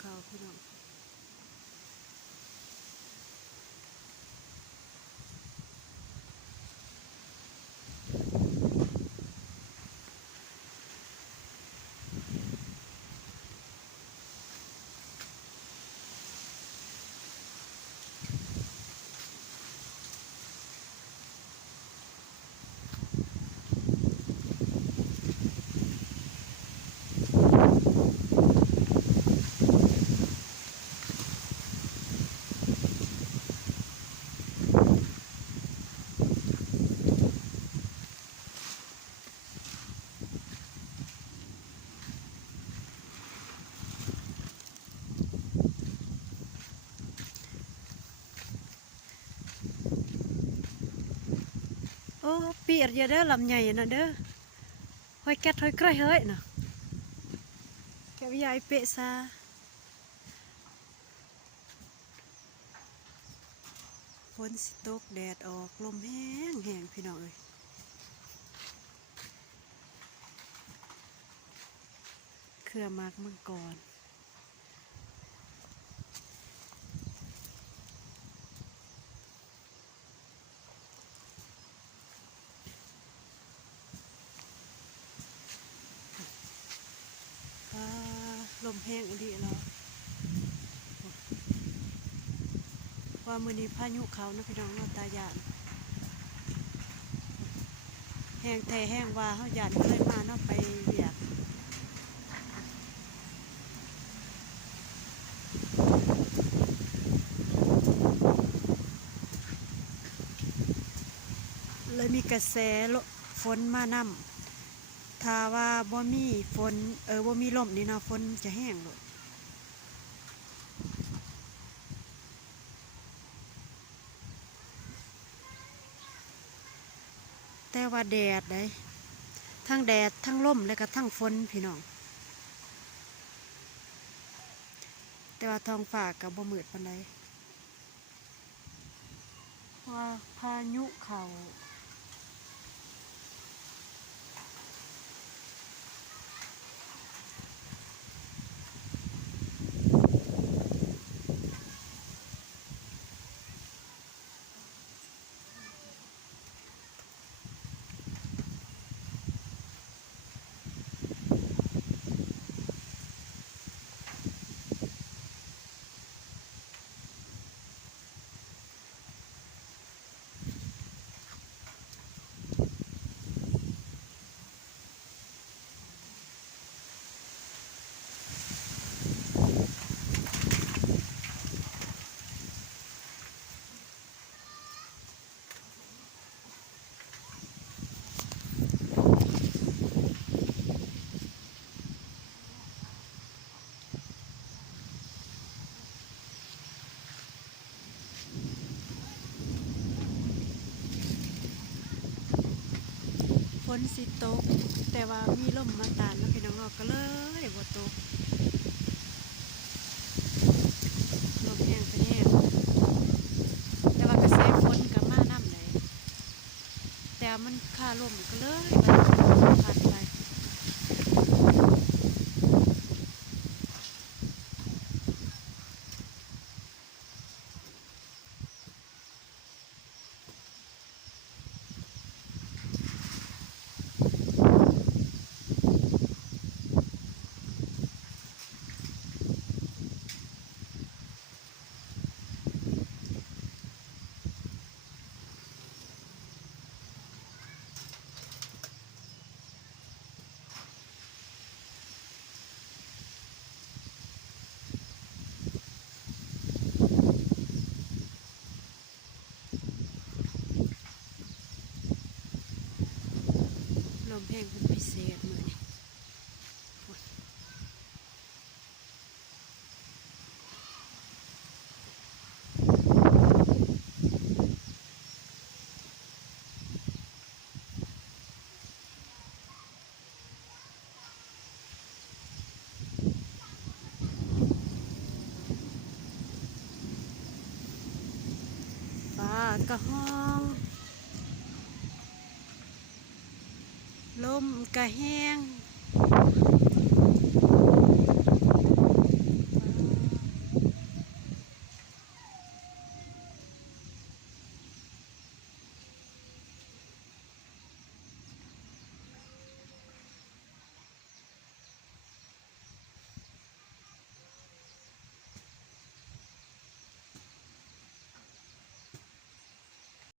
เขาพี่น้องโอ้เปียดอย่าเด้อลำใหญ่นะเด้อห้อยแก๊สห้อยไกรเฮ้ยนะแกวิยายเปะซาฝนสิตกแดดออกลมแห้งแห้งพี่น้องเอ้ยเครือมากมังกรลมแห้งอีหลีแล้วว่ามื้อนี้พายุเขานะพี่น้องเนาะตาหยานแห้งแท้แห้งว่าเฮาหยานก็เลยมาเนาะไปเวียกเลยมีกระแสฝนมานำถ้าว่าบ่มีฝนบ่มีลมนี่เนาะฝนจะแห้งโลดแต่ว่าแดดได้ทั้งแดดทั้งลมแล้วก็ทั้งฝนพี่น้องแต่ว่าท้องฟ้าก็บ่มืดปานใดว่าพายุเข้าฝนสิตกแต่ว่ามีลมมาตานแล้วพี่น้องก็เลยบ่ตกลมแห้งเป็นแห้งแต่ว่ากระแสฝนก็มานำได้แต่มันค่าลมก็เลยพัดไปลมแห้งเป็นพิเศษมื้อนี้ฟ้าก็ห้องลมก็แห้ง